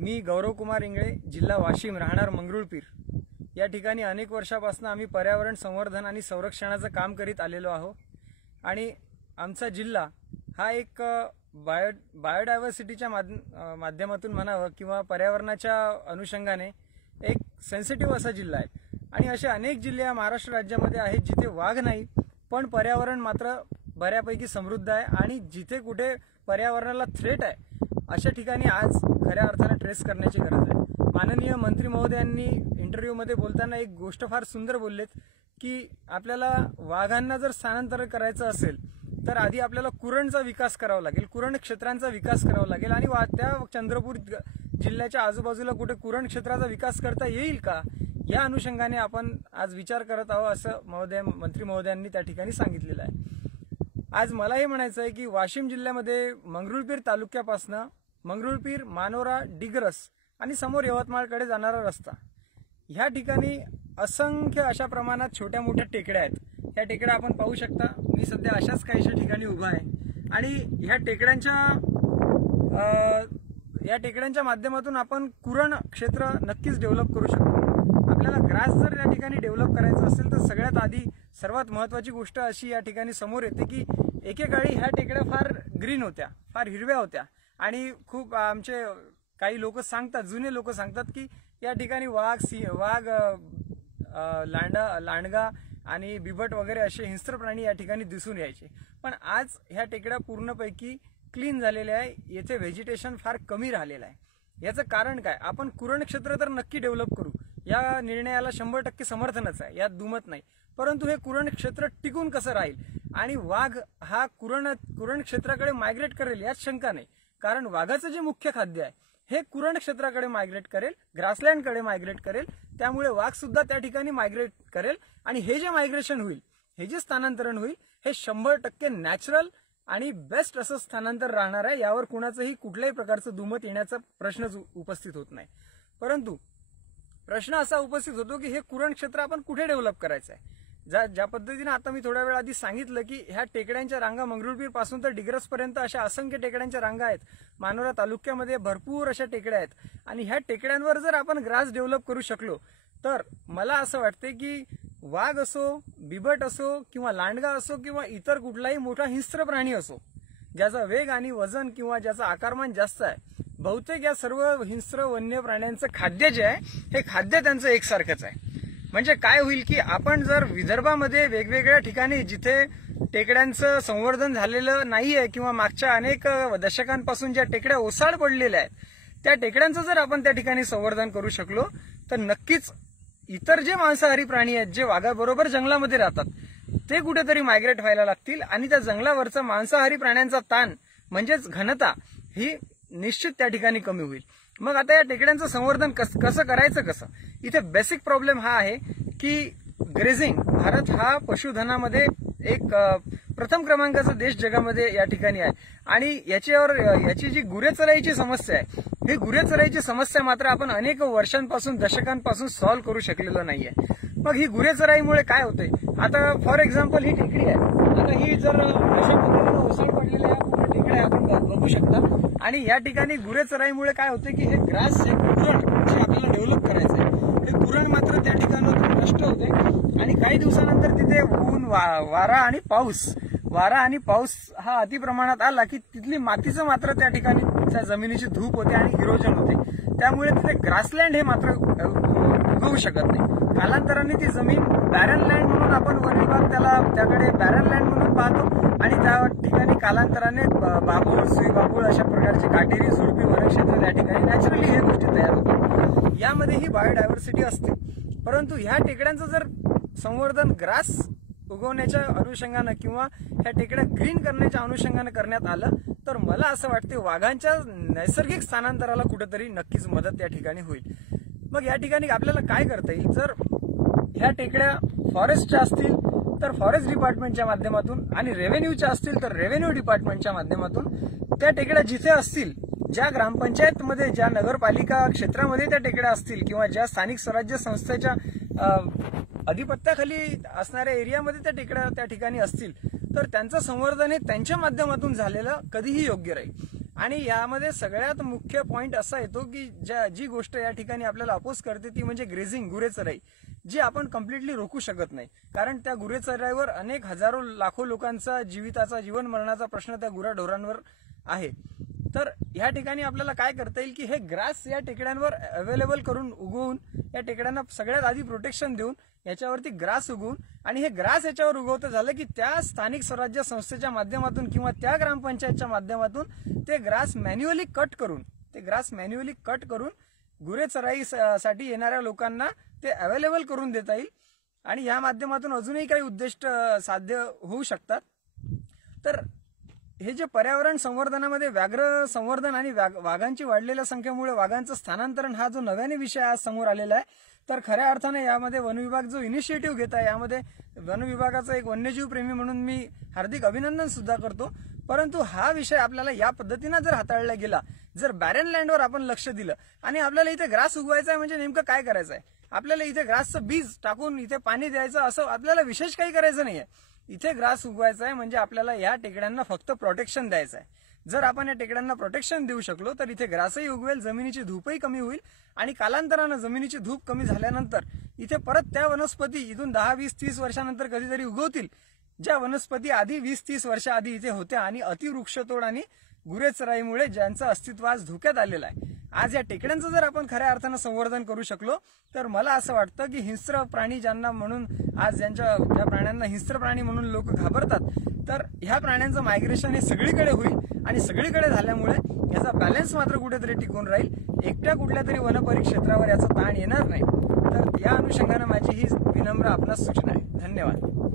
मी गौरव कुमार इंगळे, जिल्हा वाशिम, राहणार मंगरुळपीर या ठिकाणी अनेक वर्षापासून आम्ही पर्यावरण संवर्धन आणि संरक्षणाचं काम करीत आलेलो आहोत आणि आमचा जिल्हा हा एक बायोडायव्हर्सिटीच्या माध्यमातून म्हणावं किंवा पर्यावरणाच्या अनुषंगाने एक सेन्सिटिव्ह असा जिल्हा आहे आणि असे अनेक जिल्हे महाराष्ट्र राज्यामध्ये आहेत जिथे वाघ नाही पण पर्यावरण मात्र बऱ्यापैकी समृद्ध आहे आणि जिथे कुठे पर्यावरणाला थ्रेट आहे अशा ठिकाणी आज खऱ्या अर्थाने ट्रेस करण्याची गरज आहे। माननीय मंत्री महोदयांनी इंटरव्ह्यूमध्ये बोलताना एक गोष्ट फार सुंदर बोललेत की आपल्याला वाघांना जर स्थानांतर करायचं असेल तर आधी आपल्याला कुरणचा विकास करावा लागेल, कुरण क्षेत्रांचा विकास करावा लागेल आणि त्या चंद्रपूर जिल्ह्याच्या आजूबाजूला कुठे कुरण क्षेत्राचा विकास करता येईल का या अनुषंगाने आपण आज विचार करत आहोत असं मंत्री महोदयांनी त्या ठिकाणी सांगितलेलं आहे। आज मला हे म्हणायचं आहे की वाशिम जिल्ह्यामध्ये मंगरुळपीर तालुक्यापासनं मंगरुळपीर, मानोरा, डिग्रस आणि समोर यवतमाळकडे जाणारा रस्ता ह्या ठिकाणी असंख्य अशा प्रमाणात छोट्या मोठ्या टेकड्या आहेत। ह्या टेकड्या आपण पाहू शकता, मी सध्या अशाच काहीशा ठिकाणी उभा आहे आणि ह्या टेकड्यांच्या माध्यमातून आपण कुरण क्षेत्र नक्कीच डेव्हलप करू शकतो। आपल्याला ग्रास जर या ठिकाणी डेव्हलप करायचं असेल तर सगळ्यात आधी सर्वात महत्त्वाची गोष्ट अशी या ठिकाणी समोर येते की एकेकाळी ह्या टेकड्या फार ग्रीन होत्या, फार हिरव्या होत्या आणि खूप आमचे काही लोक सांगतात, जुने लोक सांगतात की या ठिकाणी वाघ, लांडगा आणि बिबट वगैरे असे हिंस्र प्राणी या ठिकाणी दिसून यायचे। पण आज ह्या टेकड्या पूर्णपैकी क्लीन झालेल्या आहे, येथे व्हेजिटेशन फार कमी राहिलेलं आहे। याचं कारण काय? आपण कुरण क्षेत्र तर नक्की डेव्हलप करू, या निर्णयाला 100% समर्थनच आहे, यात दुमत नाही। परंतु हे कुरण क्षेत्र टिकून कसं राहील आणि वाघ हा कुरण क्षेत्राकडे मायग्रेट करेल यात शंका नाही, कारण वाघाचं जे मुख्य खाद्य आहे हे कुरण क्षेत्राकडे मायग्रेट करेल, ग्रासलँडकडे मायग्रेट करेल, त्यामुळे वाघ सुद्धा त्या ठिकाणी मायग्रेट करेल आणि हे जे मायग्रेशन होईल, हे जे स्थानांतरण होईल हे 100% नॅचरल आणि बेस्ट असं स्थानांतर राहणार आहे। यावर कुणाचंही कुठल्याही प्रकारचं दुमत येण्याचा प्रश्नच उपस्थित होत नाही। परंतु प्रश्न असा उपस्थित होतो की हे कुरण क्षेत्र आपण कुठे डेव्हलप करायचं आहे। ज्या पद्धतीने आता मी थोड्या वेळ आधी सांगितलं की ह्या टेकड्यांच्या रांगा मंगरुळपीर पासून तर डिग्रस पर्यंत अशा असंख्य टेकड्यांच्या रांगा आहेत। मानोरा तालुक्यामध्ये भरपूर अशा टेकड्या आहेत आणि ह्या टेकड्यांवर जर आपण ग्रास डेव्हलप करू शकलो तर मला असं वाटते की वाघ असो, बिबट असो किंवा लांडगा असो किंवा इतर कुठलाही मोठा हिंस्र प्राणी असो ज्याचा वेग आणि वजन किंवा ज्याचा आकारमान जास्त आहे, बहुतेक या सर्व हिंस्र वन्य प्राण्यांचं खाद्य जे आहे हे खाद्य त्यांचं एकसारखंच आहे। म्हणजे काय होईल की आपण जर विदर्भामध्ये वेगवेगळ्या ठिकाणी जिथे टेकड्यांचं संवर्धन झालेलं नाहीये किंवा मागच्या अनेक दशकांपासून ज्या टेकड्या ओसाड पडलेल्या आहेत त्या टेकड्यांचं जर आपण त्या ठिकाणी संवर्धन करू शकलो तर नक्कीच इतर जे मांसाहारी प्राणी आहेत जे वाघाबरोबर जंगलामध्ये राहतात ते कुठेतरी मायग्रेट व्हायला लागतील आणि त्या जंगलावरचा मांसाहारी प्राण्यांचा ताण म्हणजेच घनता ही निश्चित त्या ठिकाणी कमी होईल। मग आता या टेकड्यांचं संवर्धन कसं करायचं? इथे बेसिक प्रॉब्लेम हा आहे की ग्रेझिंग, भारत हा पशुधनामध्ये एक प्रथम क्रमांकाचा देश जगामध्ये या ठिकाणी आहे आणि याची जी गुरेचराईची समस्या आहे ही गुरेचराईची समस्या मात्र आपण अनेक वर्षांपासून, दशकांपासून सॉल्व्ह करू शकलेलो नाहीये। मग ही गुरेचराईमुळे काय होतंय? आता फॉर एक्झाम्पल ही टेकडी आहे, आता ही जर अशा पद्धतीने ओसाड पडलेल्या टेकड्या आपण बघू शकता आणि या ठिकाणी गुरेचराईमुळे काय होते की हे ग्रास जे कुरण जे आपल्याला डेव्हलप करायचं आहे हे कुरण मात्र त्या ठिकाणातून नष्ट होते आणि काही दिवसानंतर तिथे ऊन, वारा आणि पाऊस हा अतिप्रमाणात आला की तिथली मातीचं मात्र त्या ठिकाणी त्या जमिनीची धूप होते आणि इरोजन होते, त्यामुळे तिथे ग्रासलँड हे मात्र उगवू शकत नाही। कालांतराने ती जमीन बॅरन लँड म्हणून आपण वन विभाग त्याकडे बॅरन लँड म्हणून पाहतो आणि त्या ठिकाणी कालांतराने बाभूळ, सुईबाभूळ अशा प्रकारचे काटेरी झुडपी वनक्षेत्र त्या ठिकाणी नॅचरली हे गोष्टी तयार होतात। यामध्ये ही बायोडायव्हर्सिटी असते, परंतु ह्या टेकड्यांचं जर संवर्धन ग्रास उगवण्याच्या अनुषंगानं किंवा ह्या टेकड्या ग्रीन करण्याच्या अनुषंगानं करण्यात आलं तर मला असं वाटते वाघांच्या नैसर्गिक स्थानांतराला कुठेतरी नक्कीच मदत या ठिकाणी होईल। मग या ठिकाणी आपल्याला काय करता येईल? जर ह्या टेकड्या फॉरेस्टच्या असतील तर फॉरेस्ट डिपार्टमेंटच्या माध्यमातून आणि रेव्हेन्यूच्या असतील तर रेव्हेन्यू डिपार्टमेंटच्या माध्यमातून त्या टेकड्या जिथे असतील, ज्या ग्रामपंचायतमध्ये, ज्या नगरपालिका क्षेत्रामध्ये त्या टेकड्या असतील किंवा ज्या स्थानिक स्वराज्य संस्थेच्या अधिपत्याखाली असणाऱ्या एरियामध्ये त्या टेकड्या त्या ठिकाणी असतील तर त्यांचं संवर्धन हे त्यांच्या माध्यमातून झालेलं कधीही योग्य राहील आणि यामध्ये सगळ्यात मुख्य पॉइंट असा येतो की जी गोष्ट या ठिकाणी आपल्याला अपोज करते ती म्हणजे ग्रेझिंग, गुरेचराई, जी आपण कम्प्लिटली रोखू शकत नाही. कारण त्या गुरेचराईवर अनेक हजारो लाखो लोकांचा जीवन मरणाचा प्रश्न त्या गुराढोरांवर आहे. तर या ठिकाणी आपल्याला काय करता येईल की हे ग्रास या टेकड्यांवर अवेलेबल करून उगवून या टेकड्यांना सगळ्यात आधी प्रोटेक्शन देऊन याच्यावरती ग्रास उगवून आणि हे ग्रास याच्यावर उगवतं झालं की त्या स्थानिक स्वराज्य संस्थेच्या माध्यमातून किंवा त्या ग्रामपंचायतच्या माध्यमातून ते ग्रास मॅन्युअली कट करून गुरेचराईसाठी येणाऱ्या लोकांना ते अवेलेबल करून देता येईल. आणि या माध्यमातून अजूनही काही उद्दिष्ट साध्य होऊ शकतात. तर हे जे पर्यावरण संवर्धनामध्ये व्याघ्र संवर्धन आणि वाघांची वाढलेल्या संख्येमुळे वाघांचं स्थानांतरण हा जो नव्याने विषय आज समोर आलेला आहे, तर खऱ्या अर्थाने यामध्ये वन विभाग जो इनिशिएटिव्ह घेत आहे, यामध्ये वन विभागाचा एक वन्यजीव प्रेमी म्हणून मी हार्दिक अभिनंदन सुद्धा करतो. परंतु हा विषय आपल्याला या पद्धतीने जर हाताळला गेला, जर बॅरन लँडवर आपण लक्ष दिलं आणि आपल्याला इथे ग्रास उगवायचा आहे म्हणजे नेमकं काय करायचं आहे, आपल्याला इथे ग्रासचं बीज टाकून इथे पाणी द्यायचं असं आपल्याला विशेष काही करायचं नाहीये. इथे ग्रास उगवायचा आहे म्हणजे आपल्याला या टेकड्यांना फक्त प्रोटेक्शन द्यायचं आहे. जर आपण या टेकड्यांना प्रोटेक्शन देऊ शकलो तर इथे ग्रासही उगवेल, जमिनीची धूपही कमी होईल आणि कालांतरानं जमिनीची धूप कमी झाल्यानंतर इथे परत त्या वनस्पती इथून 10, 20, 30 वर्षानंतर कधीतरी उगवतील, ज्या वनस्पती आधी 20-30 वर्षाआधी इथे होत्या आणि अतिवृक्षतोड आणि गुरेचराईमुळे ज्यांचं अस्तित्व आज धोक्यात आलेलं आहे. आज या टेकड्यांचं जर आपण खऱ्या अर्थानं संवर्धन करू शकलो तर मला असं वाटतं की हिंस्र प्राणी ज्यांना म्हणून आज ज्या प्राण्यांना हिंस्र प्राणी म्हणून लोक घाबरतात, तर ह्या प्राण्यांचं मायग्रेशन हे सगळीकडे होईल आणि सगळीकडे झाल्यामुळे याचा बॅलन्स मात्र कुठेतरी टिकून राहील. एकट्या कुठल्या तरी वनपरिक्षेत्रावर याचा ताण येणार नाही. तर या अनुषंगानं माझी ही विनम्र आपणास सूचना आहे. धन्यवाद.